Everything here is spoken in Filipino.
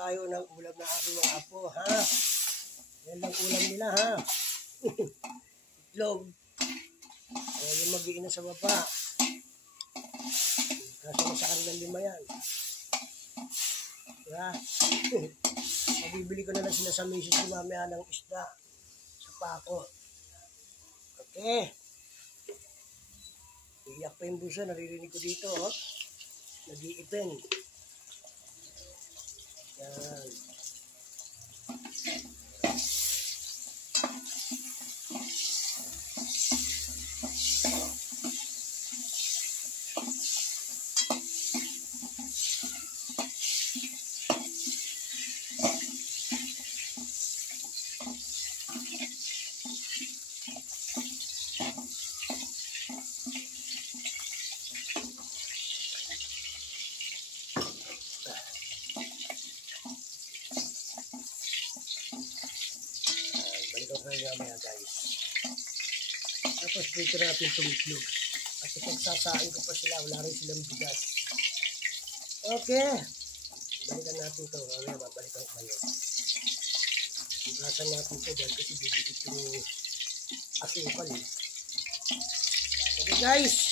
tayo ng ulam na aking mga apo, ha? Yan lang ulam nila, ha? Itlog. O, yung mag-iina sa baba. Kaso sa kanilang 5 yan. Diba? Mabibili ko na lang sila sa misis ko mamaya ng isda. Sa pako. Okay. Iyak pa yung busa. Naririnig ko dito, oh. Nag-iipin. Yan. Mamaya guys. Tapos dito natin itong itlog. At ipagsasain ko pa sila. Wala rin silang bigas. Okay. Balikan natin ito. Mamaya babalikan ko kayo. Ibasan natin ito dahil kasi bibigit yung asukal. Okay guys.